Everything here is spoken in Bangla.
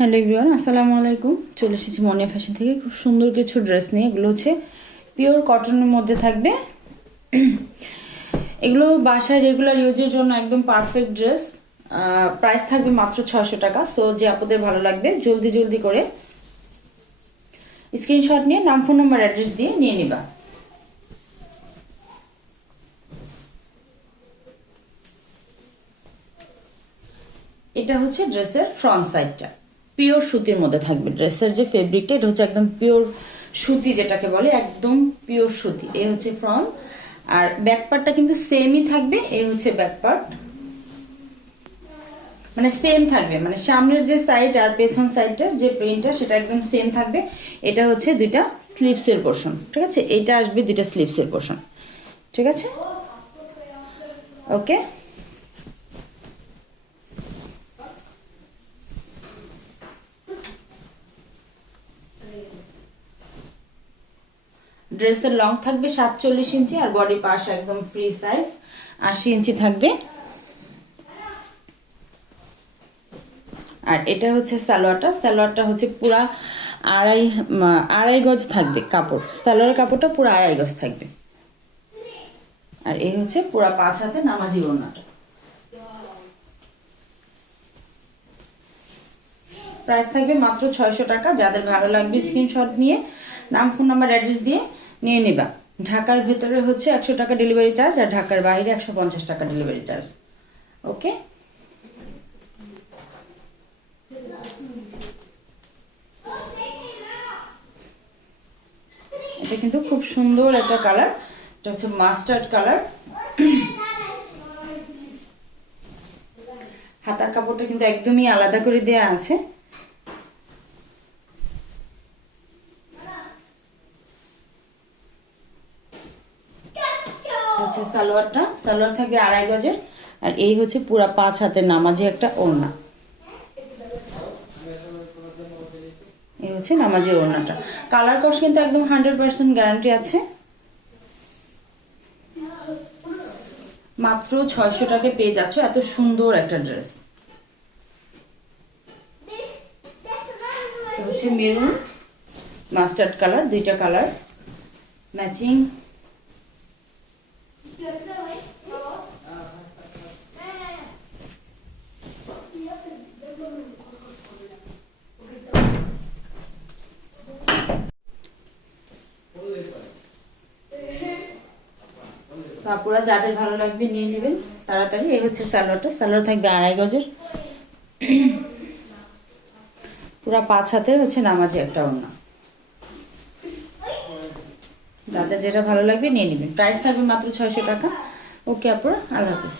হ্যালো এভরিওয়ান, আসসালামু আলাইকুম। চলে এসেছি মনিয়া ফ্যাশন থেকে খুব সুন্দর কিছু ড্রেস নিয়ে। এগুলো হচ্ছে পিওর কটনের মধ্যে থাকবে। এগুলো বাসায় রেগুলার ইউজের জন্য একদম পারফেক্ট ড্রেস। প্রাইস থাকবে মাত্র 600 টাকা। সো যে আপনাদের ভালো লাগবে জলদি জলদি করে স্ক্রিনশট নিয়ে নাম, ফোন নাম্বার, অ্যাড্রেস দিয়ে নিয়ে নিবা। এটা হচ্ছে ড্রেসের ফ্রন্ট সাইডটা, পিওর সুতির মধ্যে থাকবে। ড্রেসের যে ফেব্রিকটা এটা হচ্ছে একদম পিওর সুতি, যেটাকে বলে একদম পিওর সুতি। এই হচ্ছে ফ্রন্ট, আর ব্যাক পার্টটা কিন্তু সেমই থাকবে। এই হচ্ছে ব্যাক পার্ট, মানে সেম থাকবে, মানে সামনের যে সাইড আর পেছন সাইডটার যে প্রিন্টটা সেটা একদম সেম থাকবে। এটা হচ্ছে দুইটা স্লিভসের পোর্শন, ঠিক আছে? এইটা আসবে দুইটা স্লিভসের পোর্শন, ঠিক আছে? ওকে, ড্রেসের লং থাকবে 47 ইঞ্চি আর বডি পাশ একদম ফ্রি সাইজ 80 ইঞ্চি থাকবে। আর এটা হচ্ছে সালোয়ারটা হচ্ছে পুরা আড়াই গজ থাকবে কাপড়। সালোয়ারের কাপড়টা পুরো আড়াই গজ থাকবে। আর এই হচ্ছে পুরা 5 হাতে নামাজি ওড়নাটা। প্রাইস থাকবে মাত্র 600 টাকা। যাদের ভালো লাগবে স্ক্রিনশট নিয়ে নাম, ফোন নাম্বার, অ্যাড্রেস দিয়ে নিয়ে নিবা। ঢাকার ভেতরে হচ্ছে 100 টাকা ডেলিভারি চার্জ, আর ঢাকার বাইরে 150 টাকা ডেলিভারি চার্জ। ওকে, এটা কিন্তু খুব সুন্দর একটা কালার। এটা হচ্ছে মাস্টার্ড কালার। হাতার কাপড়টা কিন্তু একদমই আলাদা করে দেয়া আছে। হচ্ছে সালোয়ার থাকবে আড়াই গজের। আর এই হচ্ছে পুরা 5 হাতের নামাজি একটা ওড়না। এই হচ্ছে নামাজি ওড়নাটা। কালার কস কিন্তু একদম 100% গ্যারান্টি আছে। মাত্র 600 টাকায় পেয়ে যাচ্ছ এত সুন্দর একটা ড্রেস। হচ্ছে মেরুন মাস্টার্ড কালার, দুইটা কালার ম্যাচিং। কাপড়া যাদের ভালো লাগবে নিয়ে নেবেন তাড়াতাড়ি। এই হচ্ছে সালোয়ার থাকবে আড়াই গজের, পুরা 5 হাতের হচ্ছে নামাজি একটা ওড়না। যাদের যেটা ভালো লাগবে নিয়ে নেবেন। প্রাইস থাকবে মাত্র 600 টাকা। ওকে আপুরা, আল্লাহ হাফিজ।